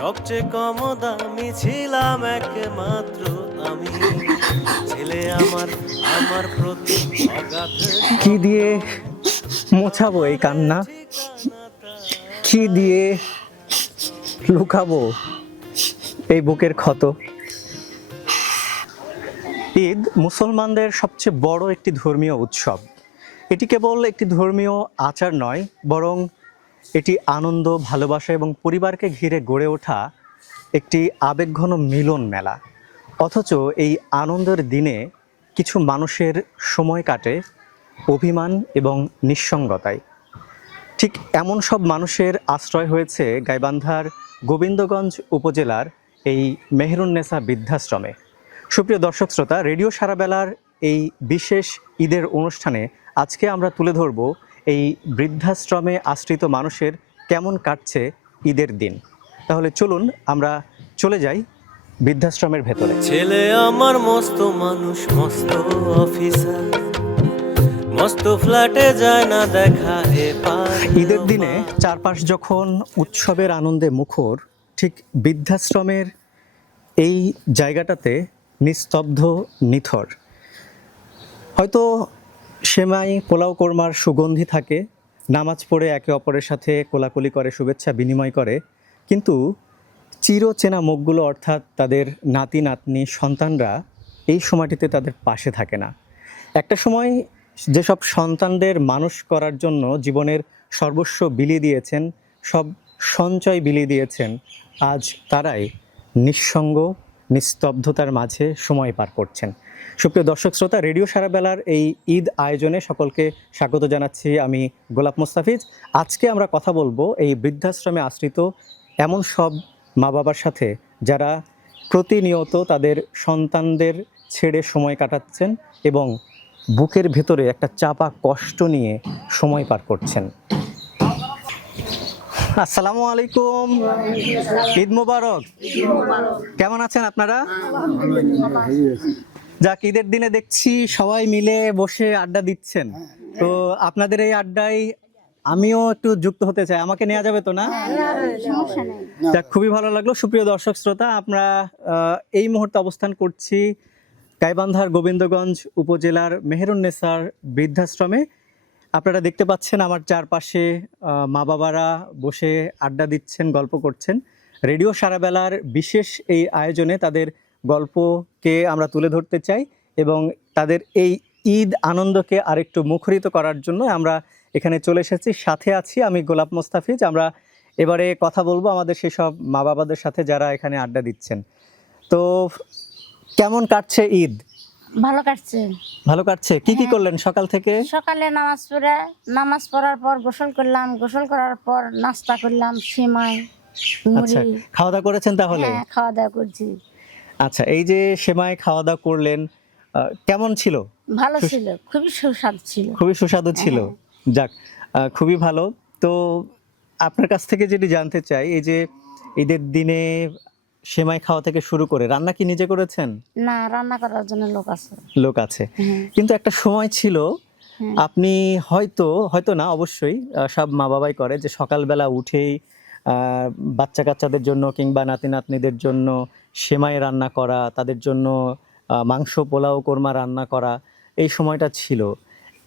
সবচেয়ে কম দামি ছিলাম একমাত্র আমি। ছেলে আমার আমার প্রতি কি দিয়ে মোছাবো এই কান্না? কি দিয়ে লুকাবো এই বুকের ক্ষত? ঈদ মুসলমানদের সবচেয়ে বড় একটি ধর্মীয় উৎসব। এটি কেবল একটি ধর্মীয় আচার নয়, বরং এটি আনন্দ, ভালোবাসা এবং পরিবারকে ঘিরে গড়ে ওঠা একটি আবেগঘন মিলন মেলা। অথচ এই আনন্দের দিনে কিছু মানুষের সময় কাটে অভিমান এবং নিঃসঙ্গতায়। ঠিক এমন সব মানুষের আশ্রয় হয়েছে গাইবান্ধার গোবিন্দগঞ্জ উপজেলার এই মেহরুন্নেসা বৃদ্ধাশ্রমে। সুপ্রিয় দর্শক শ্রোতা, রেডিও সারাবেলার এই বিশেষ ঈদের অনুষ্ঠানে আজকে আমরা তুলে ধরব এই বৃদ্ধাশ্রমে আশ্রিত মানুষের কেমন কাটছে ঈদের দিন? তাহলে চলুন আমরা চলে যাই বৃদ্ধাশ্রমের ভেতরে। ছেলে আমার মস্ত মানুষ মস্ত অফিসার মস্ত ফ্ল্যাটে যায় না দেখা ঈদের দিনে চারপাশ যখন উৎসবের আনন্দে মুখর ঠিক বৃদ্ধাশ্রমের এই জায়গাটাতে নিস্তব্ধ নিথর। হয়তো সেমাই পোলাও কোরমার সুগন্ধি থাকে। নামাজ পড়ে একে অপরের সাথে কোলাকুলি করে, শুভেচ্ছা বিনিময় করে। কিন্তু চিরচেনা মুখগুলো অর্থাৎ তাদের নাতি, নাতনি, সন্তানরা এই সময়টিতে তাদের পাশে থাকে না। একটা সময় যেসব সন্তানদের মানুষ করার জন্য জীবনের সর্বস্ব বিলিয়ে দিয়েছেন, সব সঞ্চয় বিলিয়ে দিয়েছেন, আজ তারাই নিঃসঙ্গ, নিস্তব্ধতার মাঝে সময় পার করছেন। সুপ্রিয় দর্শক শ্রোতা রেডিও সারাবেলার এই ঈদ আয়োজনে সকলকে স্বাগত জানাচ্ছি আমি গোলাপ মোস্তাফিজ। আজকে আমরা কথা বলব এই বৃদ্ধাশ্রমে আশ্রিত এমন সব মা বাবার সাথে যারা প্রতিনিয়ত তাদের সন্তানদের ছেড়ে সময় কাটাচ্ছেন এবং বুকের ভেতরে একটা চাপা কষ্ট নিয়ে সময় পার করছেন। আসসালামু আলাইকুম। ঈদ মোবারক। কেমন আছেন আপনারা? যাক ঈদের দিনে দেখছি সবাই মিলে বসে আড্ডা দিচ্ছেন। তো আপনাদের এই আড্ডায় আমিও একটু যুক্ত হতে চাই। আমাকে নেওয়া যাবে তো না? যাক খুবই ভালো লাগল। সুপ্রিয় দর্শক শ্রোতা আমরা এই মুহূর্তে অবস্থান করছি গাইবান্ধার গোবিন্দগঞ্জ উপজেলার মেহেরুন্নেসার বৃদ্ধাশ্রমে। আপনারা দেখতে পাচ্ছেন আমার চারপাশে মা বাবারা বসে আড্ডা দিচ্ছেন গল্প করছেন। রেডিও সারাবেলার বিশেষ এই আয়োজনে তাদের গল্পকে আমরা তুলে ধরতে চাই এবং তাদের এই ঈদ আনন্দকে আরেকটু মুখরিত করার জন্য আমরা এখানে চলে এসেছি। সাথে আছি আমি গোলাপ মোস্তাফিজ। আমরা এবারে কথা বলব আমাদের সেসব মা বাবাদের সাথে যারা এখানে আড্ডা দিচ্ছেন। তো কেমন কাটছে ঈদ? ভালো কাটছে। ভালো কাটছে? কি কি করলেন সকাল থেকে? সকালে নামাজ পড়ে নামাজ পড়ার পর গোসল করলাম। গোসল করার পর নাস্তা করলাম সিমাই আচ্ছা খাওয়া দাওয়া করেছেন তাহলে? হ্যাঁ খাওয়া দাওয়া করছি। আচ্ছা এই যে সেমাই খাওয়া দাওয়া করলেন কেমন ছিল? ভালো ছিল খুবই সুস্বাদু ছিল। খুবই সুস্বাদু ছিল। হ্যাঁ। যাক খুবই ভালো। তো আপনার কাছ থেকে যেটি জানতে চাই এই যে ঈদের দিনে সেমাই খাওয়া থেকে শুরু করে রান্না কি নিজে করেছেন? না রান্না করার জন্য লোক আছে। লোক আছে। হ্যাঁ, কিন্তু একটা সময় ছিল হ্যাঁ। আপনি হয়তো হয়তো না অবশ্যই সব মা বাবাই করে যে সকালবেলা উঠেই বাচ্চা কাচ্চাদের জন্য কিংবা নাতি নাতনিদের জন্য সেমাই রান্না করা তাদের জন্য মাংস পোলাও কোরমা রান্না করা এই সময়টা ছিল।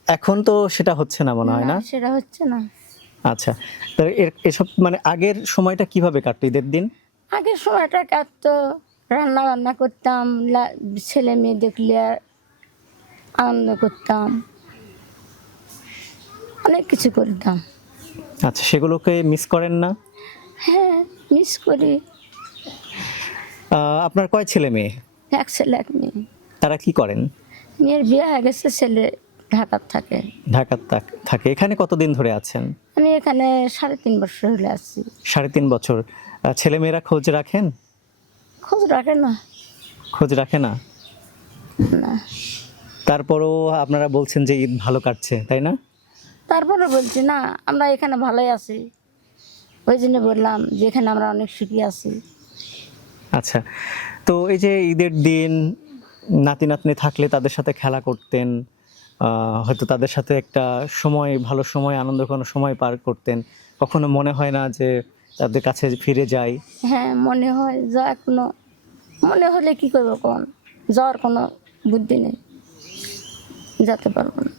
এখন তো সেটা হচ্ছে না মনে হয় না? সেটা হচ্ছে না। আচ্ছা তো এর- এসব মানে আগের সময়টা কীভাবে কাটতো ঈদের দিন? আগের সময়টা কাটতো রান্না বান্না করতাম ছেলে মেয়ে দেখলে আনন্দ করতাম। অনেক কিছু করতাম। আচ্ছা সেগুলোকে মিস করেন না? হ্যাঁ মিস করি। আপনার কয় ছেলে মেয়ে? এক ছেলে এক মেয়ে। তারা কি করেন? মেয়ের বিয়ে হয়ে গেছে ছেলে ঢাকার থাকে। ঢাকার থাকে এখানে কতদিন ধরে আছেন? আমি এখানে সাড়ে তিন বছর হলে আসছি সাড়ে তিন বছর। আহ, ছেলেমেয়েরা খোঁজ রাখেন? খোঁজ রাখে না। খোঁজ রাখে না? না। তারপরও আপনারা বলছেন যে ঈদ ভালো কাটছে তাই না? তারপরে বলছি না আমরা এখানে ভালোই আছি। ওই জন্য বললাম যে এখানে আমরা অনেক সুখী আছি। আচ্ছা তো এই যে ঈদের দিন নাতি নাতনি থাকলে তাদের সাথে খেলা করতেন হয়তো তাদের সাথে একটা সময় ভালো সময় আনন্দ কোনো সময় পার করতেন কখনো মনে হয় না যে তাদের কাছে ফিরে যাই? হ্যাঁ মনে হয় যা এখনও মনে হলে কি করব কোন? যাওয়ার কোনো বুদ্ধি নেই যেতে পারব না।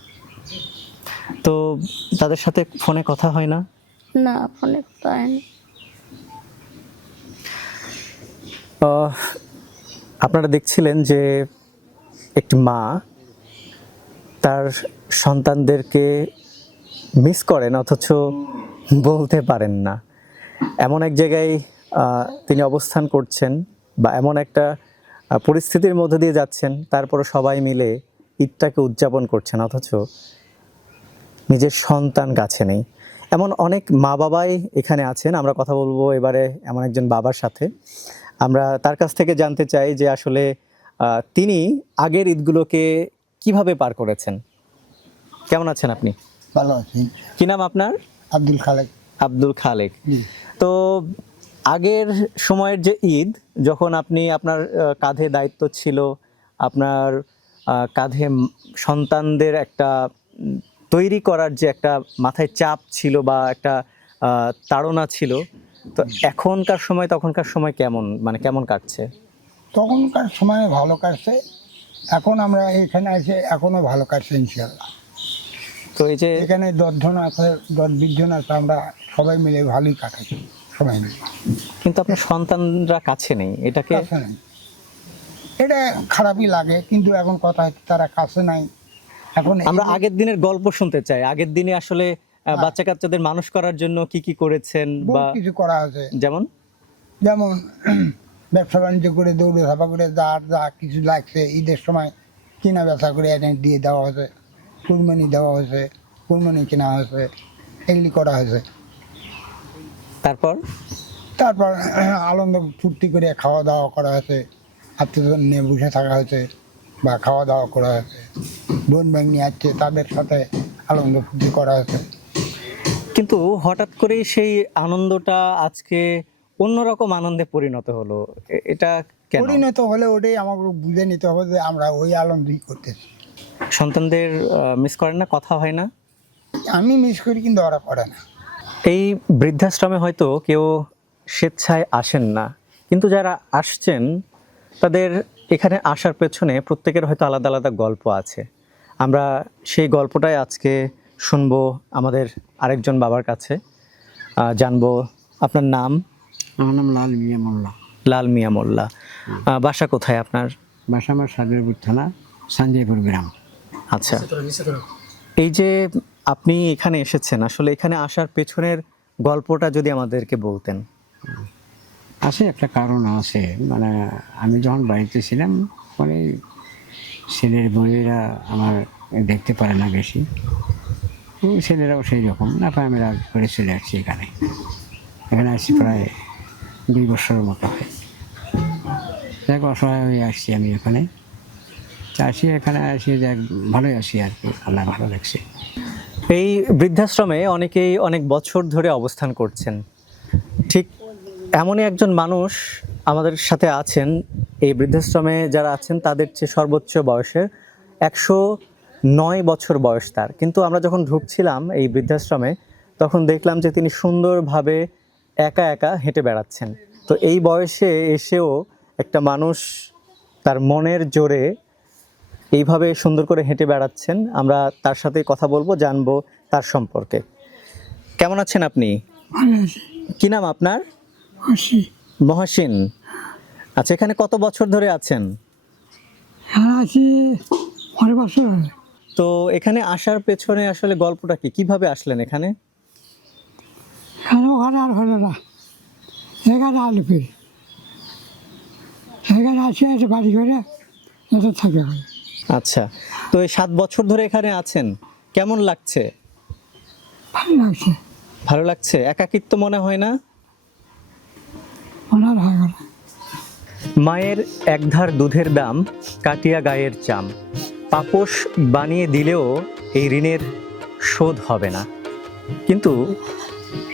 তো তাদের সাথে ফোনে কথা হয় না? না ফোনে কথা হয়নি আহ, আপনারা দেখছিলেন যে একটি মা তার সন্তানদেরকে মিস করেন, অথচ বলতে পারেন না। এমন এক জায়গায় তিনি অবস্থান করছেন বা এমন একটা পরিস্থিতির মধ্যে দিয়ে যাচ্ছেন তারপরে সবাই মিলে ঈদটাকে উদযাপন করছেন, অথচ নিজের সন্তান কাছে নেই। এমন অনেক মা বাবাই এখানে আছেন, আমরা কথা বলব এবারে এমন একজন বাবার সাথে। আমরা তার কাছ থেকে জানতে চাই যে আসলে তিনি আগের ঈদগুলোকে কীভাবে পার করেছেন? কেমন আছেন আপনি? ভালো আছি। কি নাম আপনার? আব্দুল খালেক। আব্দুল খালেক। তো আগের সময়ের যে ঈদ যখন আপনি আপনার কাঁধে দায়িত্ব ছিল আপনার কাঁধে সন্তানদের একটা তৈরি করার যে একটা মাথায় চাপ ছিল বা একটা তাড়না ছিল তো এখনকার সময় তখনকার সময় কেমন? মানে কেমন কাটছে? তখনকার সময় ভালো কাটছে। এখন আমরা এখানে এসে এখনও ভালো কাটছে ইনশাল্লাহ তো এই যে এখানে দশজন আছে দশ বিশ জন আছে আমরা সবাই মিলে ভালোই কাটাচ্ছি সবাই মিলে। কিন্তু আপনার সন্তানরা কাছে নেই এটাকে কাছে নাই। এটা খারাপই লাগে কিন্তু এখন কথা হচ্ছে তারা কাছে নাই। এখন আমরা আগের দিনের গল্প শুনতে চাই। আগের দিনে আসলে বাচ্চা কাচ্চাদের মানুষ করার জন্য কি কি করেছেন বা কিছু করা আছে। যেমন? যেমন ব্যবসা বাণিজ্য করে দৌড়ে ধাপা করে যা যা কিছু লাগছে ঈদের সময় কিনা বেচা করে এনে দিয়ে দেওয়া হয়েছে। কুরবানি দেওয়া হয়েছে কুরবানি কেনা হয়েছে এগুলি করা হয়েছে। তারপর? তারপর আনন্দ ফুর্তি করে খাওয়া দাওয়া করা হয়েছে। আত্মীয়জন নিয়ে বসে থাকা হয়েছে বা খাওয়া দাওয়া করা হয়েছে। বোন ব্যাংনি আসছে তাদের সাথে আনন্দ ফুর্তি করা হয়েছে। কিন্তু হঠাৎ করে সেই আনন্দটা আজকে অন্যরকম আনন্দে পরিণত হলো। এটা পরিণত হলে ওটাই আমাকে বুঝে নিতে হবে যে আমরা ওই আনন্দই করতেছি। সন্তানদের মিস করেন না কথা হয় না? আমি মিস করি কিন্তু ওরা করে না। এই বৃদ্ধাশ্রমে হয়তো কেউ স্বেচ্ছায় আসেন না কিন্তু যারা আসছেন তাদের এখানে আসার পেছনে প্রত্যেকের হয়তো আলাদা আলাদা গল্প আছে। আমরা সেই গল্পটাই আজকে শুনব আমাদের আরেকজন বাবার কাছে জানব আপনার নাম? আমার নাম লাল মিয়া মোল্লা। লাল মিয়া মোল্লা। বাসা কোথায় আপনার? বাসা আমার সাদরপুর থানা সঞ্জয়পুর গ্রাম। আচ্ছা। এই যে আপনি এখানে এসেছেন আসলে এখানে আসার পেছনের গল্পটা যদি আমাদেরকে বলতেন। আছে একটা কারণ আছে। মানে আমি যখন বাড়িতে ছিলাম মানে ছেলের বইয়েরা আমার দেখতে পারে না বেশি। ছেলেরাও সেই রকম না পায় আমি করে চলে আসছি এখানে। এখানে আসছি প্রায় দুই বছরের মতো হয়। দেখ অসহায় হয়ে আসছি আমি এখানে। আসি এখানে আসি, দেখ, ভালোই আসি আর কি, আল্লাহ ভালো লাগছে এই বৃদ্ধাশ্রমে অনেকেই অনেক বছর ধরে অবস্থান করছেন। ঠিক এমনই একজন মানুষ আমাদের সাথে আছেন। এই বৃদ্ধাশ্রমে যারা আছেন, তাদের চেয়ে সর্বোচ্চ বয়সের একশো নয় বছর বয়স তার। কিন্তু আমরা যখন ঢুকছিলাম এই বৃদ্ধাশ্রমে তখন দেখলাম যে তিনি সুন্দরভাবে একা একা হেঁটে বেড়াচ্ছেন। তো এই বয়সে এসেও একটা মানুষ তার মনের জোরে এইভাবে সুন্দর করে হেঁটে বেড়াচ্ছেন। আমরা তার সাথে কথা বলব জানব তার সম্পর্কে। কেমন আছেন আপনি? কি নাম আপনার? মহাসিন। আচ্ছা এখানে কত বছর ধরে আছেন? আছি অনেক বছর। তো এখানে আসার পেছনে আসলে গল্পটা কি? কীভাবে আসলেন এখানে? ওখানে আর হলো না? এখানে আলু পেরে এখানে আসি একটা বাড়ি করে এটা থাকে আচ্ছা তো এই সাত বছর ধরে এখানে আছেন কেমন লাগছে? ভালো লাগছে। ভালো লাগছে? একাকিত্ব মনে হয় না? ওনার হয় মায়ের একধার দুধের দাম কাটিয়া গায়ের চাম। পাপোশ বানিয়ে দিলেও এই ঋণের শোধ হবে না। কিন্তু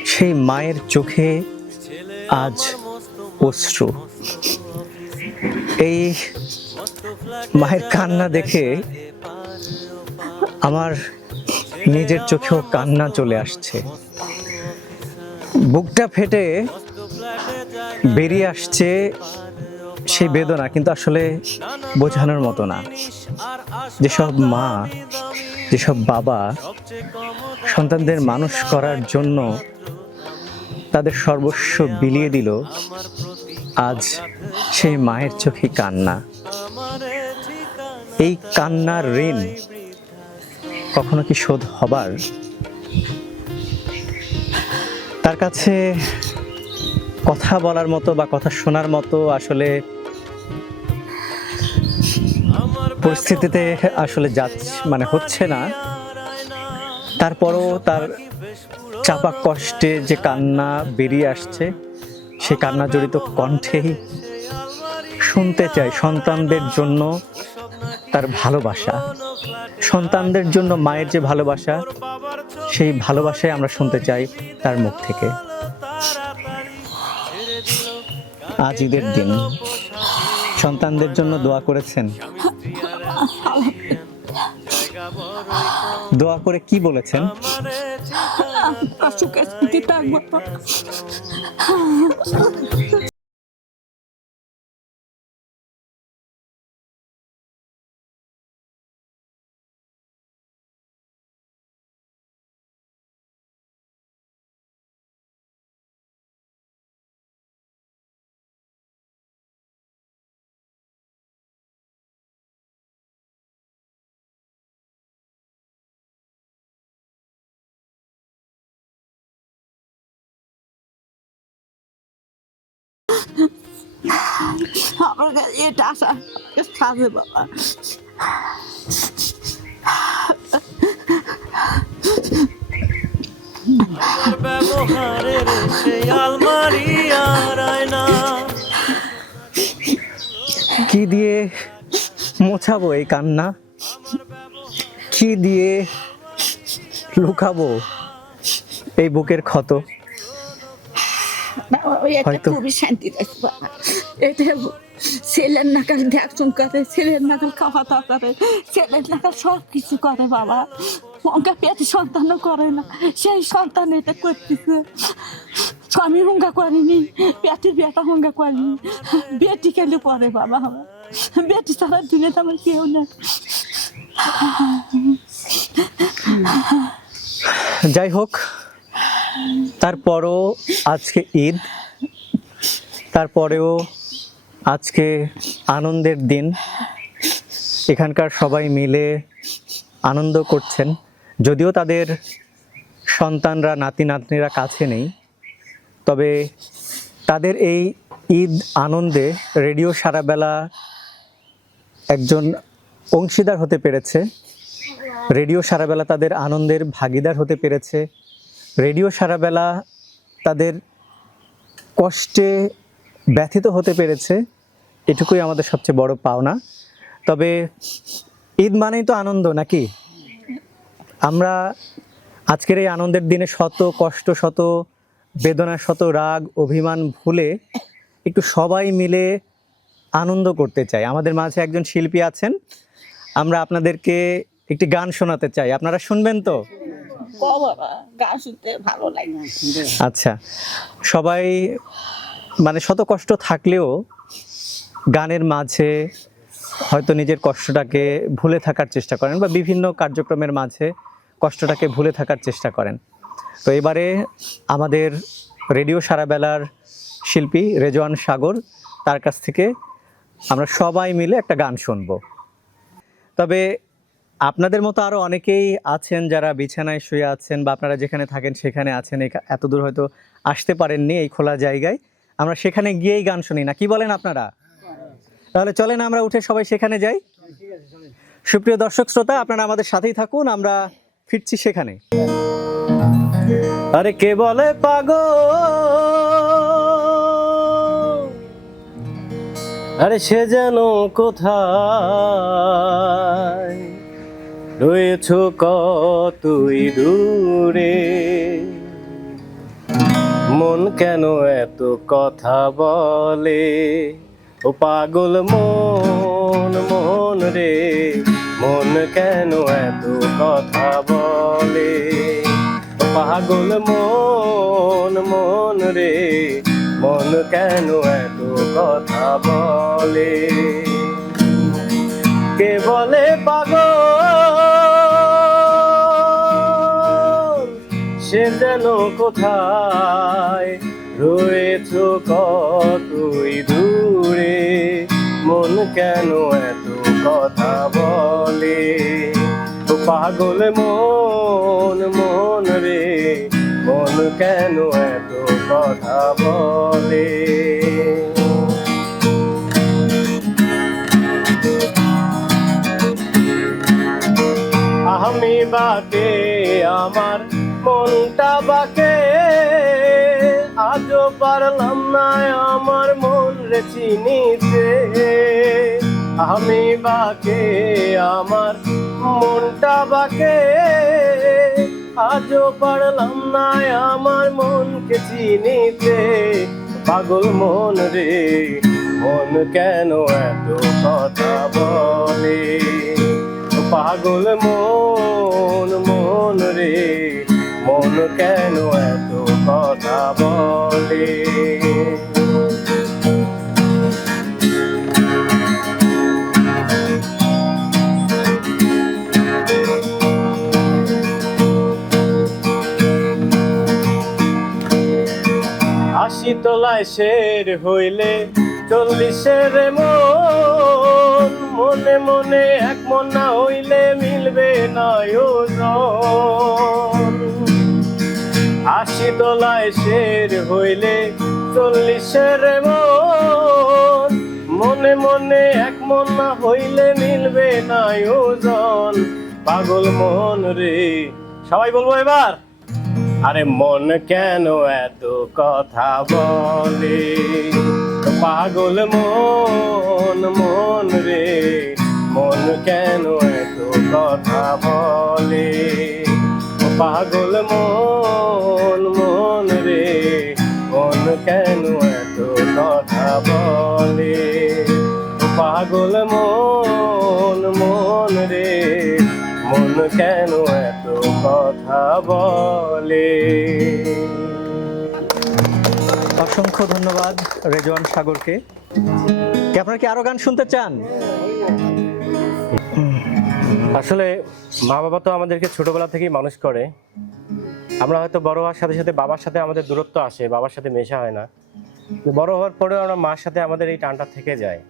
সেই মায়ের চোখে আজ অশ্রু। এই মায়ের কান্না দেখে আমার নিজের চোখেও কান্না চলে আসছে। বুকটা ফেটে বেরিয়ে আসছে সেই বেদনা কিন্তু আসলে বোঝানোর মতো না। যেসব মা, যেসব বাবা সন্তানদের মানুষ করার জন্য তাদের সর্বস্ব বিলিয়ে দিল, আজ সেই মায়ের চোখে কান্না। এই কান্নার ঋণ কখনো কি শোধ হবার? তার কাছে কথা বলার মতো বা কথা শোনার মতো আসলে পরিস্থিতিতে আসলে যাচ্ছে মানে হচ্ছে না। তারপরও তার চাপা কষ্টে যে কান্না বেরিয়ে আসছে, সে কান্না জড়িত কণ্ঠেই শুনতে চাই সন্তানদের জন্য তার ভালোবাসা। সন্তানদের জন্য মায়ের যে ভালোবাসা, সেই ভালোবাসায় আমরা শুনতে চাই তার মুখ থেকে। আজ ঈদের দিন। সন্তানদের জন্য দোয়া করেছেন। দোয়া করে কি বলেছেন? আমার কাছে এটা আসা সাজে বাবা ব্যবহারের সেই আলমারি আর আয়না। কি দিয়ে মোছাবো এই কান্না? কি দিয়ে লুকাবো এই বুকের ক্ষত? ওই একটা খুবই শান্তি বাবা এটা ছেলের নাকাল দেখশুন করে। ছেলের নাকাল খাওয়া দাওয়া করে। ছেলের নাকাল সব কিছু করে বাবা। অঙ্কা পেটে সন্তানও করে না। সেই সন্তান এটা করতেছে। স্বামী হুঙ্গা করেনি পেটের বেটা হুঙ্গা করেনি। বেটি কেন পরে বাবা। আমার বেটি ছাড়া দিনে তো আমার কেউ না যাই হোক তারপরও আজকে ঈদ, তারপরেও আজকে আনন্দের দিন। এখানকার সবাই মিলে আনন্দ করছেন। যদিও তাদের সন্তানরা, নাতি নাতনিরা কাছে নেই, তবে তাদের এই ঈদ আনন্দে রেডিও সারাবেলা একজন অংশীদার হতে পেরেছে। রেডিও সারাবেলা তাদের আনন্দের ভাগিদার হতে পেরেছে। রেডিও সারাবেলা তাদের কষ্টে ব্যথিত হতে পেরেছে, এটুকুই আমাদের সবচেয়ে বড় পাওনা। তবে ঈদ মানেই তো আনন্দ নাকি? আমরা আজকের এই আনন্দের দিনে শত কষ্ট, শত বেদনা, শত রাগ, অভিমান ভুলে একটু সবাই মিলে আনন্দ করতে চাই। আমাদের মাঝে একজন শিল্পী আছেন, আমরা আপনাদেরকে একটি গান শোনাতে চাই। আপনারা শুনবেন তো? আচ্ছা সবাই মানে শত কষ্ট থাকলেও গানের মাঝে হয়তো নিজের কষ্টটাকে ভুলে থাকার চেষ্টা করেন বা বিভিন্ন কার্যক্রমের মাঝে কষ্টটাকে ভুলে থাকার চেষ্টা করেন। তো এবারে আমাদের রেডিও সারাবেলার শিল্পী রেজওয়ান সাগর তার কাছ থেকে আমরা সবাই মিলে একটা গান শুনব। তবে আপনাদের মতো আরও অনেকেই আছেন যারা বিছানায় শুয়ে আছেন বা আপনারা যেখানে থাকেন সেখানে আছেন এত দূর হয়তো আসতে পারেননি এই খোলা জায়গায়। আমরা সেখানে গিয়েই গান শুনি না। কি বলেন আপনারা? তাহলে চলেন আমরা উঠে সবাই সেখানে যাই। সুপ্রিয় দর্শক শ্রোতা, আপনারা আমাদের সাথেই থাকুন, আমরা ফিরছি সেখানে। আরে কে বলে পাগল? আরে সে যেন কোথায়? রয়েছ কতই দূরে? মন কেন এত কথা বলে? ও পাগল মন মন রে, মন কেন এত কথা বলে? ও পাগল মন মন রে, মন কেন এত কথা বলে? কে বলে পাগল সে যেন কোথায়? রয়েছ কতই দূরে? মন কেন এত কথা বলে? পাগল মন মন রে, মন কেন এত কথা বলে? আমি বাকে আমার মনটা বাকে। আজও পারলাম না আমার মন রে চিনিতে। আমি বাকে, আমার মনটা বাকে। আজও পারলাম না আমার মনকে চিনিতে। পাগল মন রে, মন কেন এত কথা বলে? পাগল মন মন রে। মন কেন এত কথা বলে? আশি তলায় শের হইলে চল্লিশের মন, মনে মনে এক মন হইলে মিলবে না তলায় শের হইলে চল্লিশের মন। মনে মনে এক মন না হইলে মিলবে না ওজন। পাগল মন রে। সবাই বলব এবার? আরে মন কেন এত কথা বলে? পাগল মন মন রে। মন কেন এত কথা বলে? পাগল মন মন রে, মন কেন এত কথা বলে? পাগল মন মন রে, মন কেন এত কথা বলে? অসংখ্য ধন্যবাদ রেজওয়ান সাগরকে। আপনারা কি আরও গান শুনতে চান? আসলে মা বাবা তো আমাদেরকে ছোটবেলা থেকেই মানুষ করে। আমরা হয়তো বড় হওয়ার সাথে সাথে বাবার সাথে আমাদের দূরত্ব আসে, বাবার সাথে মেশা হয় না। বড় হওয়ার পরেও আমরা মার সাথে আমাদের এই টানটা থেকে যায়।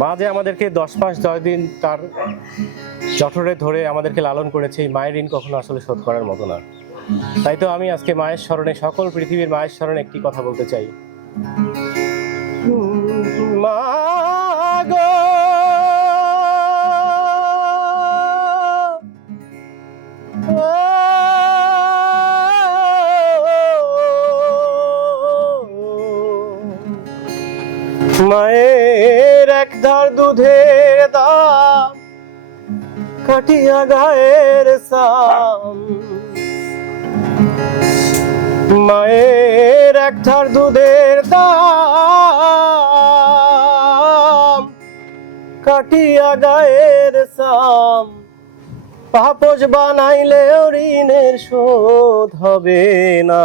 মা যে আমাদেরকে দশ মাস, দশ দিন তার জঠরে ধরে আমাদেরকে লালন করেছে, এই মায়ের ঋণ কখনো আসলে শোধ করার মতো না। তাই তো আমি আজকে মায়ের স্মরণে, সকল পৃথিবীর মায়ের স্মরণে একটি কথা বলতে চাই। মা মায়ের এক ধার দুধের দাম, কাটিয়া গায়ের সাম। মায়ের এক ধার দুধের দাম, কাটিয়া গায়ের সাম। পাপস বানাইলে ঋণের শোধ হবে না।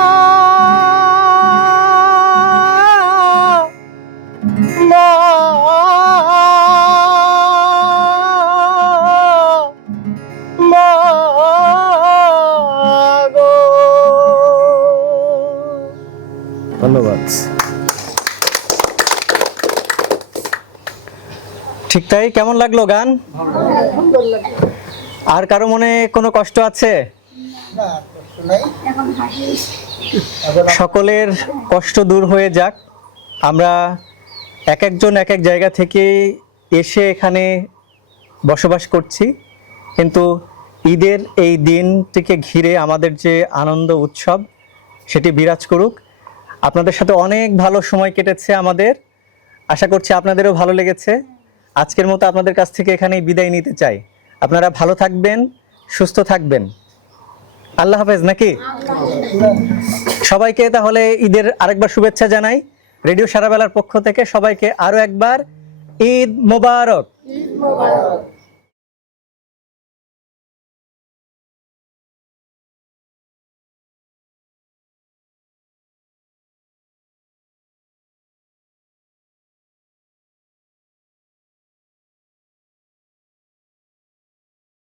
ধন্যবাদ। ঠিক তাই, কেমন লাগল গান? আর কারও মনে কোনো কষ্ট আছে? সকলের কষ্ট দূর হয়ে যাক। আমরা এক একজন এক এক জায়গা থেকে এসে এখানে বসবাস করছি। কিন্তু ঈদের এই দিনটিকে ঘিরে আমাদের যে আনন্দ উৎসব, সেটি বিরাজ করুক। আপনাদের সাথে অনেক ভালো সময় কেটেছে আমাদের। আশা করছি আপনাদেরও ভালো লেগেছে। আজকের মতো আপনাদের কাছ থেকে এখানেই বিদায় নিতে চাই। আপনারা ভালো থাকবেন, সুস্থ থাকবেন। আল্লাহ হাফেজ, নাকি? সবাইকে তাহলে ঈদের আরেকবার শুভেচ্ছা জানাই। রেডিও সারাবেলার পক্ষ থেকে সবাইকে আরও একবার ঈদ মোবারক।